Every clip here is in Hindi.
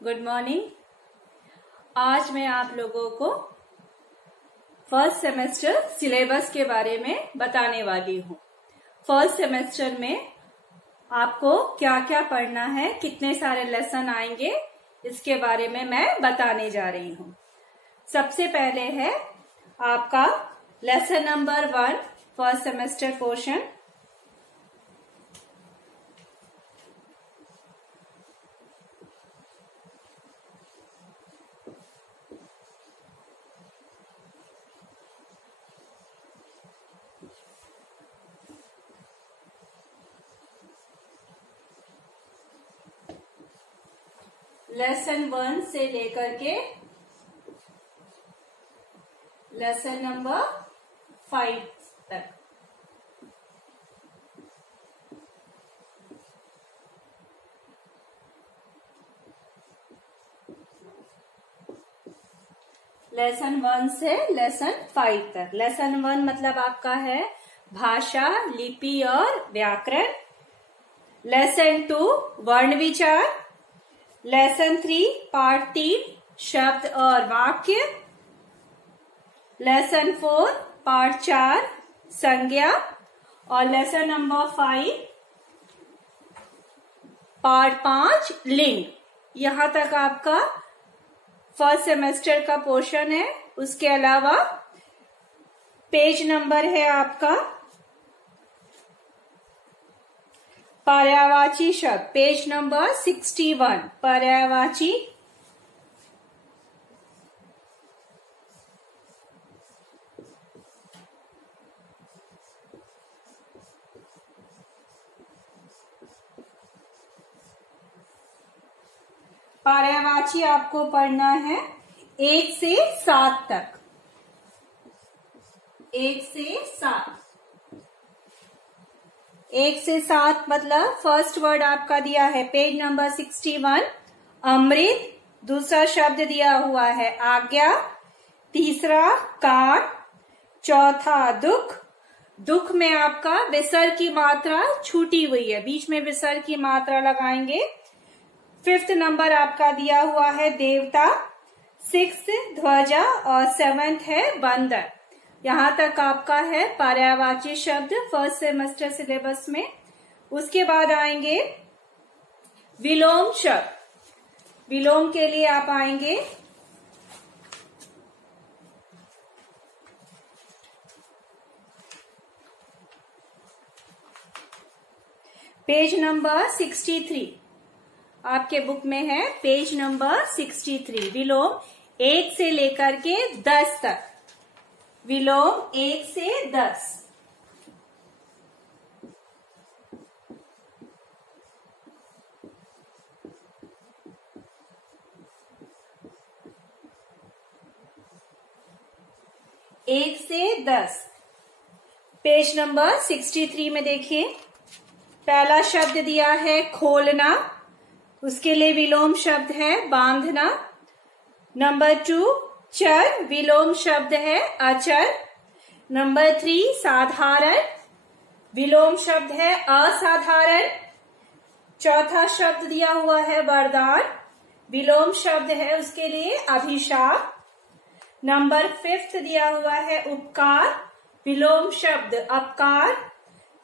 Good morning. आज मैं आप लोगों को फर्स्ट सेमेस्टर सिलेबस के बारे में बताने वाली हूँ। फर्स्ट सेमेस्टर में आपको क्या क्या पढ़ना है, कितने सारे लेसन आएंगे, इसके बारे में मैं बताने जा रही हूँ। सबसे पहले है आपका lesson number 1 first semester portion. Lesson 1 से लेकर के लेसन नंबर 5 तक। लेसन 1 से लेसन 5 तक। लेसन 1 मतलब आपका है भाषा, लिपि और व्याकरण। लेसन 2 वर्ण विचार। लेसन 3 पार्ट 3 शब्द और वाक्य। लेसन 4 पार्ट 4 संज्ञा। और लेसन नंबर 5 पार्ट 5 लिंग। यहां तक आपका फर्स्ट सेमेस्टर का पोर्शन है। उसके अलावा पेज नंबर है आपका पर्यायवाची शब्द, पेज नंबर 61। पर्यायवाची पर्यायवाची आपको पढ़ना है 1 से 7 तक। 1 से 7। 1 से 7 मतलब फर्स्ट वर्ड आपका दिया है पेज नंबर 61 अमृत। दूसरा शब्द दिया हुआ है आज्ञा। तीसरा काट। चौथा दुख। दुख में आपका विसर्ग की मात्रा छूटी हुई है, बीच में विसर्ग की मात्रा लगाएंगे। 5th नंबर आपका दिया हुआ है देवता। 6th ध्वजा और 7th है बंदर। यहां तक आपका है पर्यायवाची शब्द फर्स्ट सेमेस्टर सिलेबस में। उसके बाद आएंगे विलोम शब्द। विलोम के लिए आप आएंगे पेज नंबर 63। आपके बुक में है पेज नंबर 63। विलोम 1 से लेकर के 10 तक। विलोम 1 से 10। एक से 10 पेज नंबर 63 में देखिए पहला शब्द दिया है खोलना। उसके लिए विलोम शब्द है बांधना। नंबर 2 चर, विलोम शब्द है अचर। नंबर 3 साधारण, विलोम शब्द है असाधारण। चौथा शब्द दिया हुआ है वरदान, विलोम शब्द है उसके लिए अभिशाप। नंबर 5 दिया हुआ है उपकार, विलोम शब्द अपकार।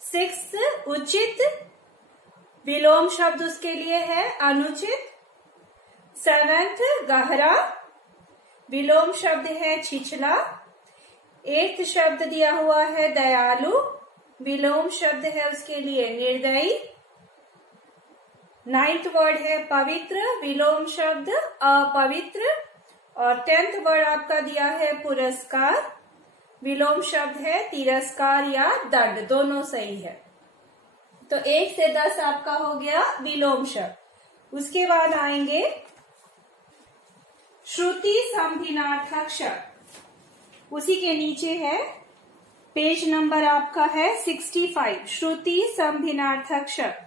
6 उचित, विलोम शब्द उसके लिए है अनुचित। 7th गहरा, विलोम शब्द है छिछला। 8th शब्द दिया हुआ है दयालु, विलोम शब्द है उसके लिए निर्दयी। 9th वर्ड है पवित्र, विलोम शब्द अपवित्र। और 10th वर्ड आपका दिया है पुरस्कार, विलोम शब्द है तिरस्कार या दंड, दोनों सही है। तो 1 से 10 आपका हो गया विलोम शब्द। उसके बाद आएंगे श्रुति संभिनार्थक शब्द। उसी के नीचे है पेज नंबर आपका है 65। श्रुति संभिनार्थक शब्द।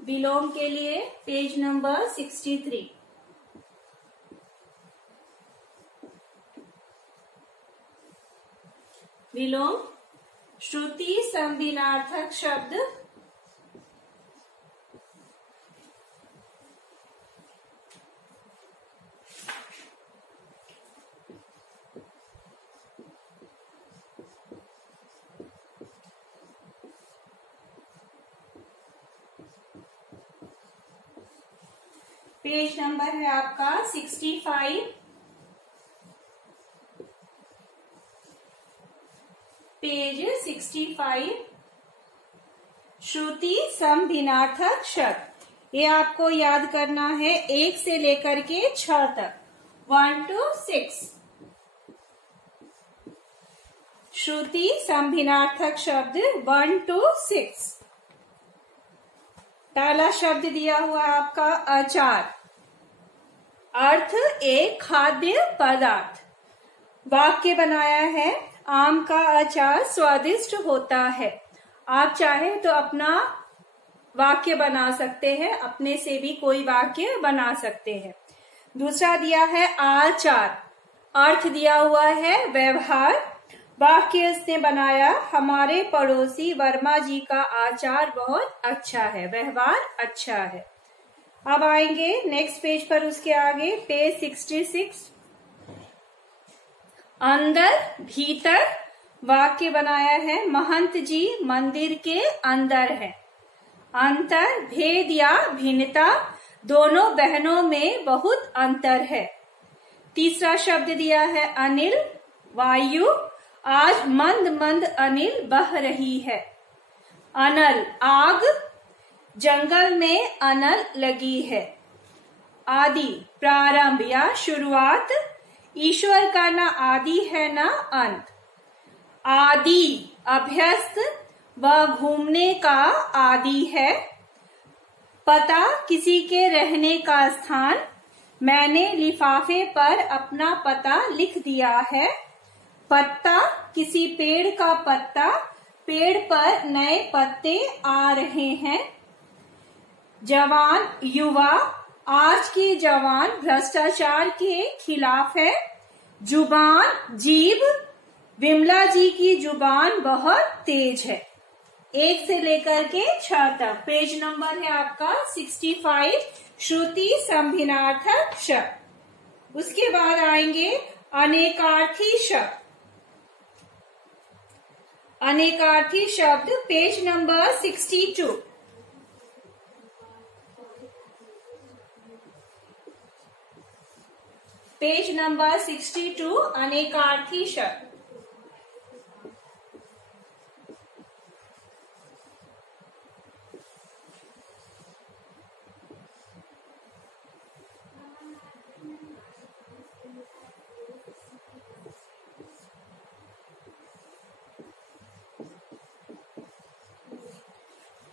विलोम के लिए पेज नंबर 63। विलोम श्रुति संभिनार्थक शब्द पेज नंबर है आपका 65। पेज 65 श्रुति संभिनार्थक शब्द। ये आपको याद करना है 1 से लेकर के 6 तक, 1 to 6। श्रुति संभिनार्थक शब्द 1 to 6। पहला शब्द दिया हुआ है आपका अचार। अर्थ एक खाद्य पदार्थ। वाक्य बनाया है आम का अचार स्वादिष्ट होता है। आप चाहे तो अपना वाक्य बना सकते हैं, अपने से भी कोई वाक्य बना सकते हैं। दूसरा दिया है आचार। अर्थ दिया हुआ है व्यवहार। वाक्य इसने बनाया हमारे पड़ोसी वर्मा जी का आचार बहुत अच्छा है, व्यवहार अच्छा है। अब आएंगे नेक्स्ट पेज पर, उसके आगे पेज 66। अंदर भीतर वाक्य बनाया है महंत जी मंदिर के अंदर है। अंतर भेद या भिन्नता, दोनों बहनों में बहुत अंतर है। तीसरा शब्द दिया है अनिल, वायु। आज मंद मंद अनिल बह रही है। अनल आग, जंगल में अनल लगी है। आदि प्रारंभ या शुरुआत, ईश्वर का ना आदि है ना अंत। आदि अभ्यस्त व घूमने का आदि है। पता किसी के रहने का स्थान, मैंने लिफाफे पर अपना पता लिख दिया है। पत्ता किसी पेड़ का पत्ता, पेड़ पर नए पत्ते आ रहे हैं। जवान युवा, आज के जवान भ्रष्टाचार के खिलाफ है। जुबान जीभ, विमला जी की जुबान बहुत तेज है। 1 से लेकर के 6 तक। पेज नंबर है आपका 65 श्रुति संभिनार्थक शब्द। उसके बाद आएंगे अनेकार्थी शब्द। अनेकार्थी शब्द पेज नंबर 62। पेज नंबर 62 अनेकार्थी शब्द।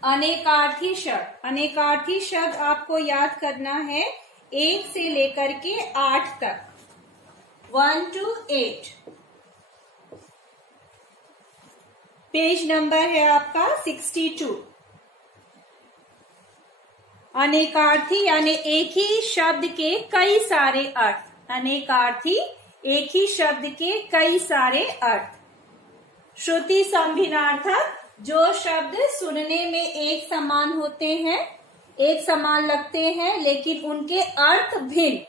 अनेकार्थी शब्द। अनेकार्थी शब्द आपको याद करना है 1 से लेकर के 8 तक, 1 to 8। पेज नंबर है आपका 62। अनेकार्थी यानी एक ही शब्द के कई सारे अर्थ। अनेकार्थी एक ही शब्द के कई सारे अर्थ। श्रुति संभिनार्थक, जो शब्द सुनने में एक समान होते हैं, एक समान लगते हैं, लेकिन उनके अर्थ भिन्न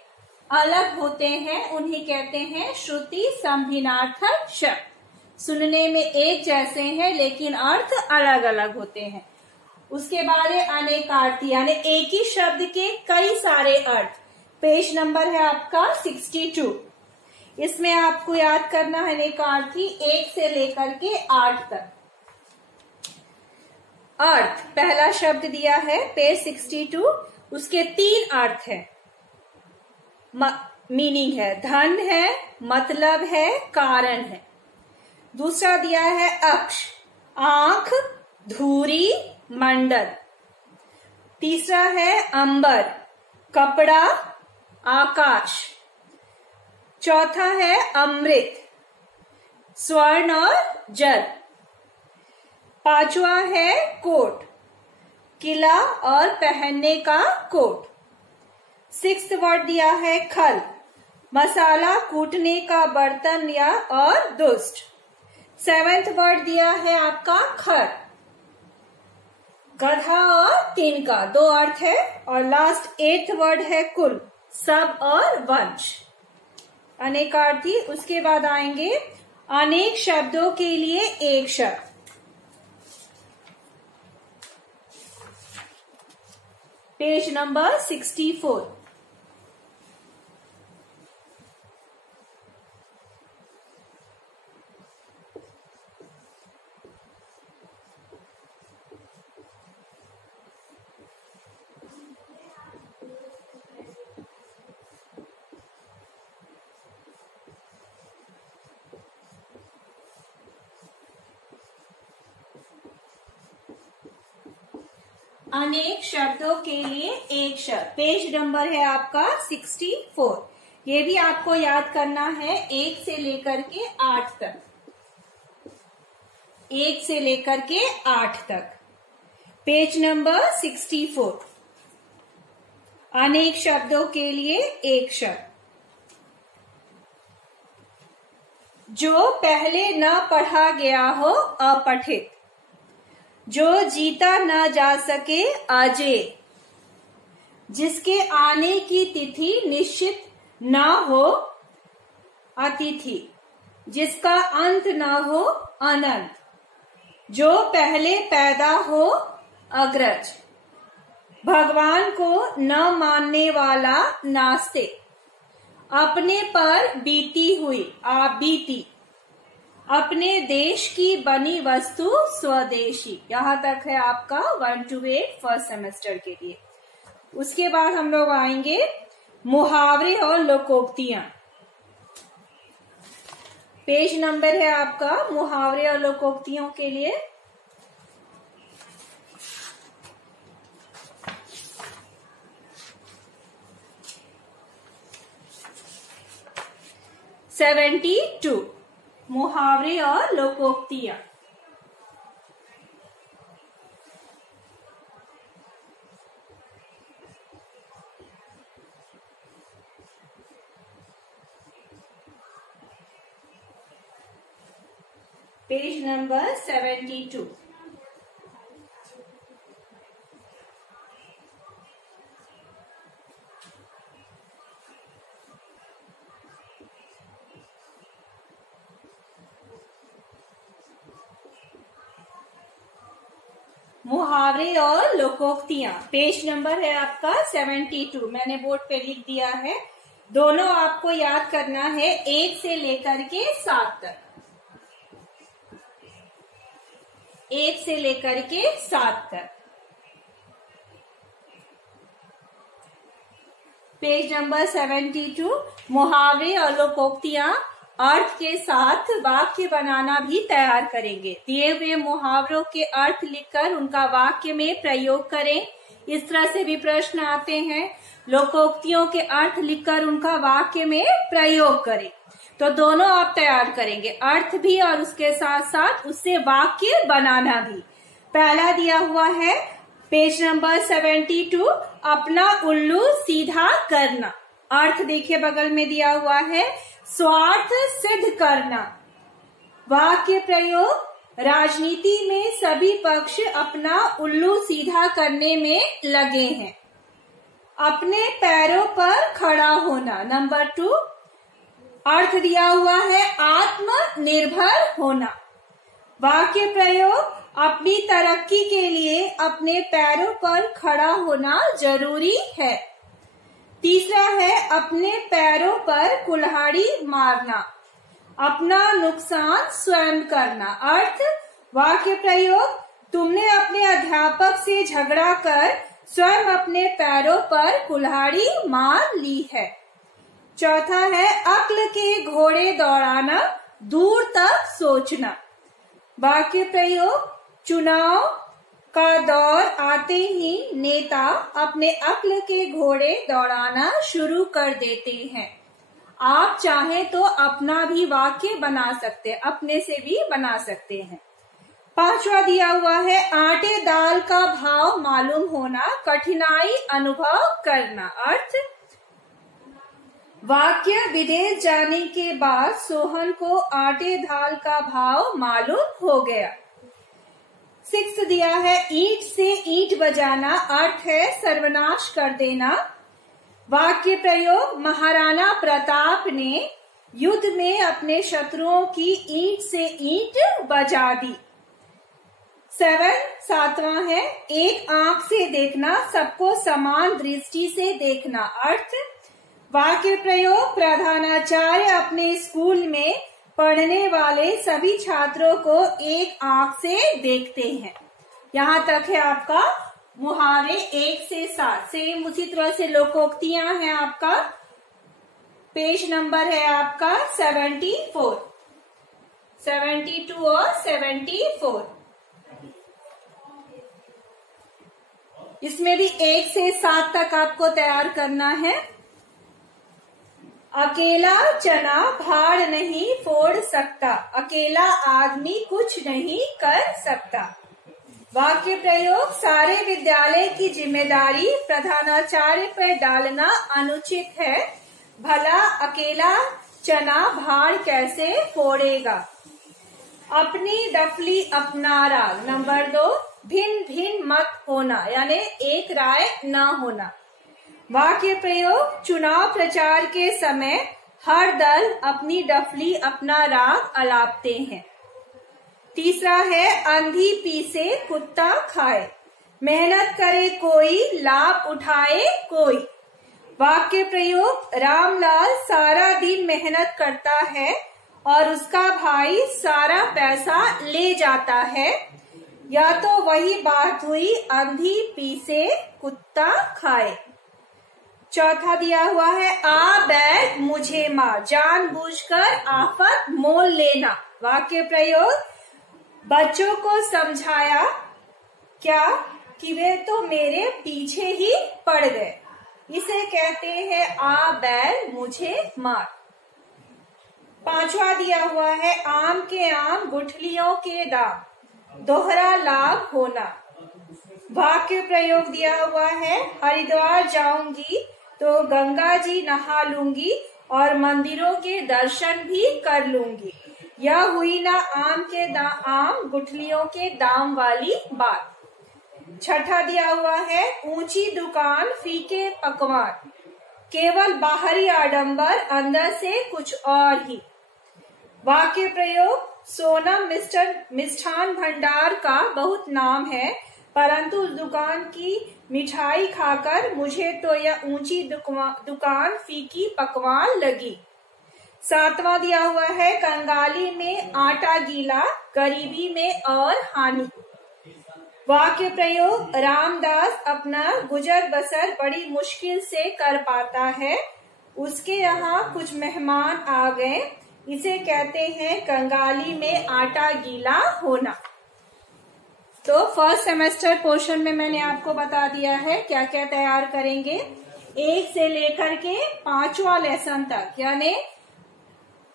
अलग होते हैं, उन्हें कहते हैं श्रुति संभिनार्थक शब्द। सुनने में एक जैसे हैं लेकिन अर्थ अलग अलग होते हैं। उसके बाद है अनेकार्थी यानी एक ही शब्द के कई सारे अर्थ। पेज नंबर है आपका 62। इसमें आपको याद करना है अनेकार्थी 1 से लेकर के 8 तक। अर्थ, पहला शब्द दिया है पेज 62, उसके 3 अर्थ है, मीनिंग है, धन है, मतलब है, कारण है। दूसरा दिया है अक्ष, आंख, धूरी, मंडल। तीसरा है अंबर, कपड़ा, आकाश। चौथा है अमृत, स्वर्ण और जल। पांचवा है कोट, किला और पहनने का कोट। 6th वर्ड दिया है खल, मसाला कूटने का बर्तन या और दुष्ट। 7th वर्ड दिया है आपका खर, गधा और तिनका, 2 अर्थ है। और लास्ट 8th वर्ड है कुल, सब और वंश, अनेकार्थी। उसके बाद आएंगे अनेक शब्दों के लिए एक शब्द। Page number 64। अनेक शब्दों के लिए एक शब्द, पेज नंबर है आपका 64। ये भी आपको याद करना है 1 से लेकर के 8 तक, 1 से लेकर के 8 तक। पेज नंबर 64, अनेक शब्दों के लिए एक शब्द। जो पहले न पढ़ा गया हो अपठित, जो जीता न जा सके अजेय, जिसके आने की तिथि निश्चित न हो अतिथि, जिसका अंत न हो अनंत, जो पहले पैदा हो अग्रज, भगवान को न मानने वाला नास्तिक, अपने पर बीती हुई बीती, अपने देश की बनी वस्तु स्वदेशी। यहां तक है आपका 1 to 8 फर्स्ट सेमेस्टर के लिए। उसके बाद हम लोग आएंगे मुहावरे और लोकोक्तियां। पेज नंबर है आपका मुहावरे और लोकोक्तियों के लिए 72। मुहावरे और लोकोक्तियां। Page number 72। मुहावरे और लोकोक्तियां, पेज नंबर है आपका 72। मैंने बोर्ड पे लिख दिया है। दोनों आपको याद करना है 1 से लेकर के 7 तक, 1 से लेकर के 7 तक। Page number 72। मुहावरे और लोकोक्तियां अर्थ के साथ वाक्य बनाना भी तैयार करेंगे। दिए हुए मुहावरों के अर्थ लिखकर उनका वाक्य में प्रयोग करें। इस तरह से भी प्रश्न आते हैं। लोकोक्तियों के अर्थ लिखकर उनका वाक्य में प्रयोग करें। तो दोनों आप तैयार करेंगे, अर्थ भी और उसके साथ साथ उससे वाक्य बनाना भी। पहला दिया हुआ है पेज नंबर 72, अपना उल्लू सीधा करना। अर्थ देखिए बगल में दिया हुआ है, स्वार्थ सिद्ध करना। वाक्य प्रयोग, राजनीति में सभी पक्ष अपना उल्लू सीधा करने में लगे हैं। अपने पैरों पर खड़ा होना। नंबर 2, अर्थ दिया हुआ है आत्मनिर्भर होना। वाक्य प्रयोग, अपनी तरक्की के लिए अपने पैरों पर खड़ा होना जरूरी है। तीसरा है अपने पैरों पर कुल्हाड़ी मारना, अपना नुकसान स्वयं करना। अर्थ, वाक्य प्रयोग, तुमने अपने अध्यापक से झगड़ा कर स्वयं अपने पैरों पर कुल्हाड़ी मार ली है। चौथा है अक्ल के घोड़े दौड़ाना, दूर तक सोचना। वाक्य प्रयोग, चुनाव का दौर आते ही नेता अपने अक्ल के घोड़े दौड़ाना शुरू कर देते हैं। आप चाहें तो अपना भी वाक्य बना सकते हैं, अपने से भी बना सकते हैं। पांचवा दिया हुआ है आटे दाल का भाव मालूम होना, कठिनाई अनुभव करना। अर्थ, वाक्य विदेश जाने के बाद सोहन को आटे दाल का भाव मालूम हो गया। 6 दिया है ईंट से ईंट बजाना, अर्थ है सर्वनाश कर देना। वाक्य प्रयोग महाराणा प्रताप ने युद्ध में अपने शत्रुओं की ईंट से ईंट बजा दी। 7वां है एक आंख से देखना, सबको समान दृष्टि से देखना, अर्थ वाक्य प्रयोग प्रधानाचार्य अपने स्कूल में पढ़ने वाले सभी छात्रों को एक आंख से देखते हैं। यहाँ तक है आपका मुहावरे 1 से 7। सेम उसी तरह से लोकोक्तियां हैं आपका। पेज नंबर है आपका 74, 72 और 74। इसमें भी 1 से 7 तक आपको तैयार करना है। अकेला चना भाड़ नहीं फोड़ सकता, अकेला आदमी कुछ नहीं कर सकता। वाक्य प्रयोग सारे विद्यालय की जिम्मेदारी प्रधानाचार्य पर डालना अनुचित है, भला अकेला चना भाड़ कैसे फोड़ेगा। अपनी डफली अपना राग। नंबर 2 भिन्न भिन्न मत होना, यानी एक राय न होना। वाक्य प्रयोग चुनाव प्रचार के समय हर दल अपनी डफली अपना राग अलापते हैं। तीसरा है अंधी पीसे कुत्ता खाए, मेहनत करे कोई लाभ उठाए कोई। वाक्य प्रयोग रामलाल सारा दिन मेहनत करता है और उसका भाई सारा पैसा ले जाता है, या तो वही बात हुई अंधी पीसे कुत्ता खाए। चौथा दिया हुआ है आ बैठ मुझे मार, जानबूझकर आफत मोल लेना। वाक्य प्रयोग बच्चों को समझाया क्या कि वे तो मेरे पीछे ही पड़ गए, इसे कहते हैं आ बैल मुझे मार। 5वां दिया हुआ है आम के आम गुठलियों के दाम, दोहरा लाभ होना। वाक्य प्रयोग दिया हुआ है हरिद्वार जाऊंगी तो गंगा जी नहा लूंगी और मंदिरों के दर्शन भी कर लूंगी, यह हुई ना आम के आम गुठलियों के दाम वाली बात। 6ठा दिया हुआ है ऊंची दुकान फीके पकवान, केवल बाहरी आडंबर अंदर से कुछ और ही। वाक्य प्रयोग सोनम मिष्ठान भंडार का बहुत नाम है, परंतु उस दुकान की मिठाई खाकर मुझे तो यह ऊंची दुकान फीकी पकवान लगी। 7वां दिया हुआ है कंगाली में आटा गीला, गरीबी में और हानि। वाक्य प्रयोग रामदास अपना गुजर बसर बड़ी मुश्किल से कर पाता है, उसके यहाँ कुछ मेहमान आ गए, इसे कहते हैं कंगाली में आटा गीला होना। तो फर्स्ट सेमेस्टर पोर्शन में मैंने आपको बता दिया है क्या क्या तैयार करेंगे। 1 से लेकर के 5वां लेसन तक, यानी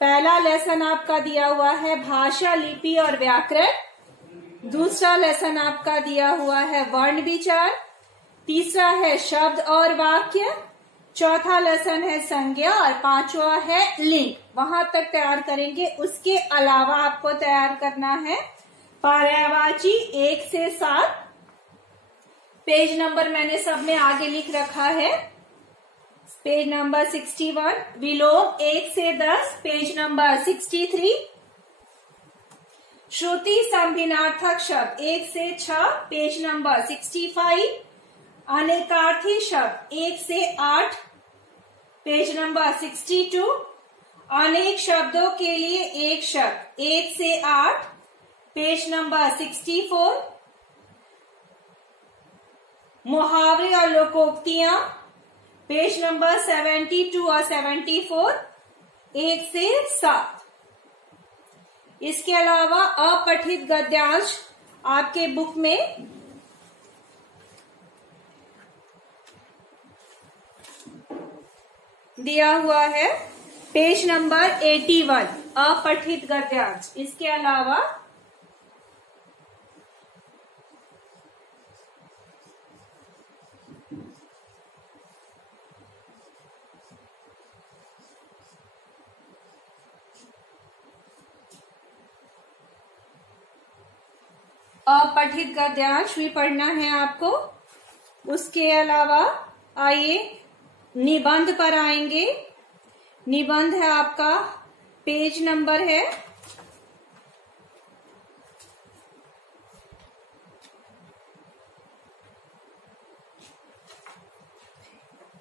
पहला लेसन आपका दिया हुआ है भाषा लिपि और व्याकरण। दूसरा लेसन आपका दिया हुआ है वर्ण विचार। तीसरा है शब्द और वाक्य। चौथा लेसन है संज्ञा और 5वां है लिंग। वहां तक तैयार करेंगे। उसके अलावा आपको तैयार करना है पर्यायवाची 1 से 7। पेज नंबर मैंने सब में आगे लिख रखा है। Page number 61। विलोम 1 से 10, पेज नंबर 63। श्रुति संभिनार्थक शब्द 1 से 6, पेज नंबर 65। अनेकार्थी शब्द 1 से 8, पेज नंबर 62। अनेक शब्दों के लिए एक शब्द 1 से 8, पेज नंबर 64। मुहावरे और लोकोक्तियां, पेज नंबर 72 और 74, 1 से 7। इसके अलावा अपठित गद्यांश आपके बुक में दिया हुआ है, पेज नंबर 81 अपठित गद्यांश। इसके अलावा अपठित गद्यांश भी पढ़ना है आपको। उसके अलावा आइए निबंध पर आएंगे। निबंध है आपका, पेज नंबर है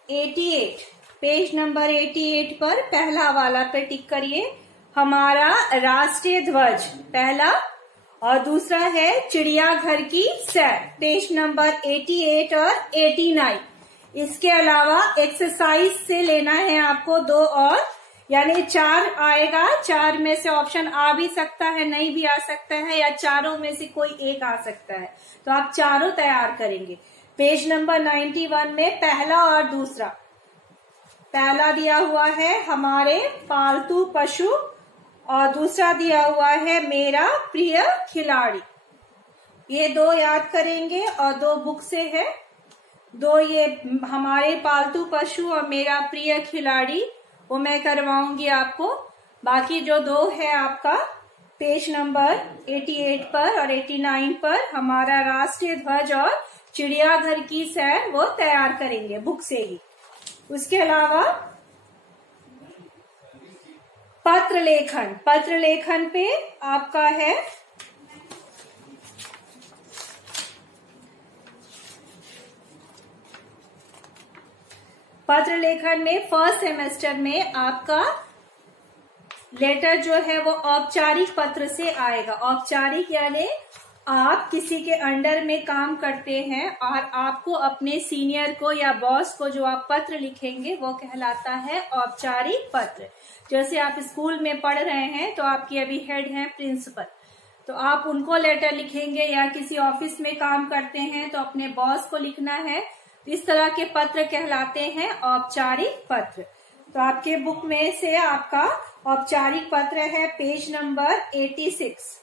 88। पेज नंबर 88 पर पहला वाला पे टिक करिए। हमारा राष्ट्रीय ध्वज पहला, और दूसरा है चिड़ियाघर की सैर, पेज नंबर 88 और 89। इसके अलावा एक्सरसाइज से लेना है आपको 2 और, यानी 4 आएगा। 4 में से ऑप्शन आ भी सकता है, नहीं भी आ सकता है, या चारों में से कोई एक आ सकता है, तो आप चारों तैयार करेंगे। पेज नंबर 91 में पहला और दूसरा। पहला दिया हुआ है हमारे पालतू पशु, और दूसरा दिया हुआ है मेरा प्रिय खिलाड़ी। ये 2 याद करेंगे, और 2 बुक से है। 2 ये हमारे पालतू पशु और मेरा प्रिय खिलाड़ी, वो मैं करवाऊंगी आपको। बाकी जो 2 है आपका पेज नंबर 88 पर और 89 पर, हमारा राष्ट्रीय ध्वज और चिड़ियाघर की सैर, वो तैयार करेंगे बुक से ही। उसके अलावा पत्र लेखन, पत्र लेखन पे आपका है पत्र लेखन में फर्स्ट सेमेस्टर में आपका लेटर जो है वो औपचारिक पत्र से आएगा। औपचारिक यानी आप किसी के अंडर में काम करते हैं और आपको अपने सीनियर को या बॉस को जो आप पत्र लिखेंगे वो कहलाता है औपचारिक पत्र। जैसे आप स्कूल में पढ़ रहे हैं तो आपकी अभी हेड हैं प्रिंसिपल, तो आप उनको लेटर लिखेंगे, या किसी ऑफिस में काम करते हैं तो अपने बॉस को लिखना है। इस तरह के पत्र कहलाते हैं औपचारिक पत्र। तो आपके बुक में से आपका औपचारिक पत्र है पेज नंबर 86।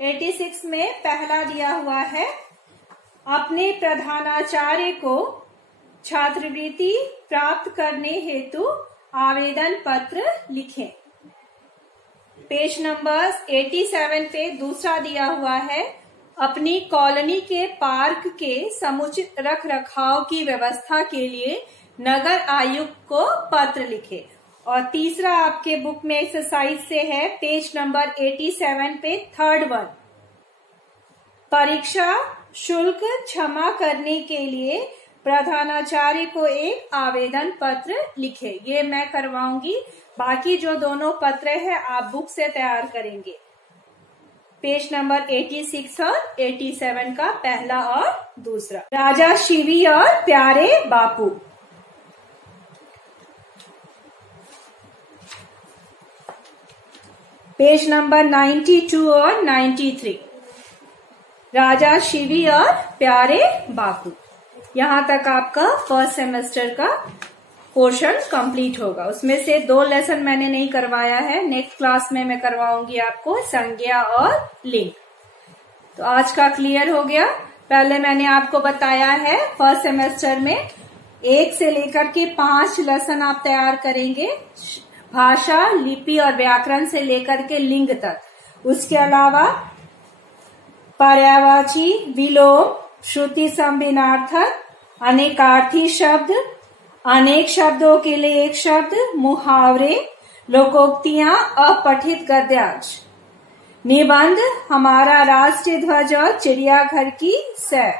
86 में पहला दिया हुआ है अपने प्रधानाचार्य को छात्रवृत्ति प्राप्त करने हेतु आवेदन पत्र लिखें। पेज नंबर 87 पे दूसरा दिया हुआ है अपनी कॉलोनी के पार्क के समुचित रख रखाव की व्यवस्था के लिए नगर आयुक्त को पत्र लिखे। और तीसरा आपके बुक में एक्सरसाइज से है पेज नंबर 87 पे थर्ड वन, परीक्षा शुल्क क्षमा करने के लिए प्रधानाचार्य को एक आवेदन पत्र लिखे। ये मैं करवाऊंगी। बाकी जो दोनों पत्र है आप बुक से तैयार करेंगे। पेज नंबर 86 और 87 का पहला और दूसरा। राजा शिवी और प्यारे बापू, पेज नंबर 92 और 93। राजा शिवी और प्यारे बापू, यहाँ तक आपका फर्स्ट सेमेस्टर का पोर्शन कंप्लीट होगा। उसमें से 2 लेसन मैंने नहीं करवाया है, नेक्स्ट क्लास में मैं करवाऊंगी आपको संज्ञा और लिंग। तो आज का क्लियर हो गया। पहले मैंने आपको बताया है फर्स्ट सेमेस्टर में 1 से लेकर के 5 लेसन आप तैयार करेंगे, भाषा, लिपि और व्याकरण से लेकर के लिंग तक। उसके अलावा पर्यायवाची, विलोम, श्रुति संभिन्नार्थक, अनेकार्थी शब्द, अनेक शब्दों के लिए एक शब्द, मुहावरे, लोकोक्तियां, अपठित गद्यांश। निबंध हमारा राष्ट्रीय ध्वज और चिड़ियाघर की सैर।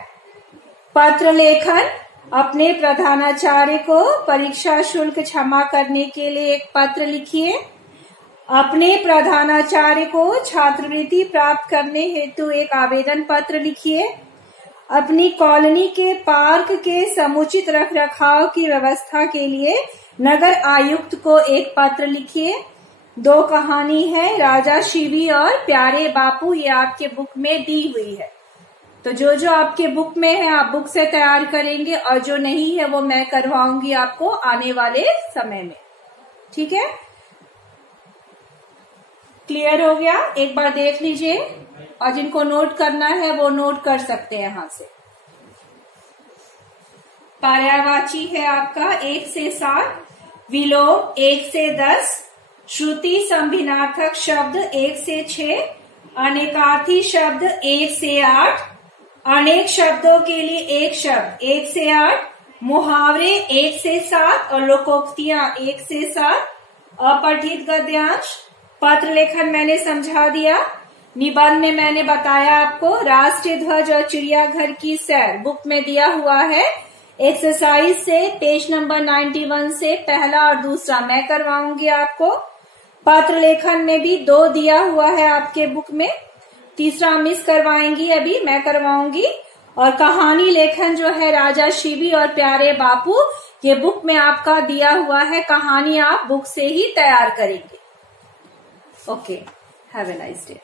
पत्र लेखन अपने प्रधानाचार्य को परीक्षा शुल्क क्षमा करने के लिए एक पत्र लिखिए। अपने प्रधानाचार्य को छात्रवृत्ति प्राप्त करने हेतु एक आवेदन पत्र लिखिए। अपनी कॉलोनी के पार्क के समुचित रखरखाव की व्यवस्था के लिए नगर आयुक्त को एक पत्र लिखिए। 2 कहानी है राजा शिवी और प्यारे बापू, ये आपके बुक में दी हुई है। तो जो जो आपके बुक में है आप बुक से तैयार करेंगे, और जो नहीं है वो मैं करवाऊंगी आपको आने वाले समय में। ठीक है, क्लियर हो गया? एक बार देख लीजिए, और जिनको नोट करना है वो नोट कर सकते हैं यहाँ से। पर्यायवाची है आपका 1 से 7, विलोम 1 से 10, श्रुति संभिन्नार्थक शब्द 1 से 6, अनेकार्थी शब्द 1 से 8, अनेक शब्दों के लिए एक शब्द 1 से 8, मुहावरे 1 से 7 और लोकोक्तियां 1 से 7, अपठित गद्यांश, पत्र लेखन मैंने समझा दिया। निबंध में मैंने बताया आपको राष्ट्रीय ध्वज और चिड़ियाघर की सैर बुक में दिया हुआ है। एक्सरसाइज से पेज नंबर 91 से पहला और दूसरा मैं करवाऊंगी आपको। पत्र लेखन में भी 2 दिया हुआ है आपके बुक में, तीसरा मिस करवाएंगी, अभी मैं करवाऊंगी। और कहानी लेखन जो है राजा शिवी और प्यारे बापू, ये बुक में आपका दिया हुआ है, कहानी आप बुक से ही तैयार करेंगे। Okay, have a nice day.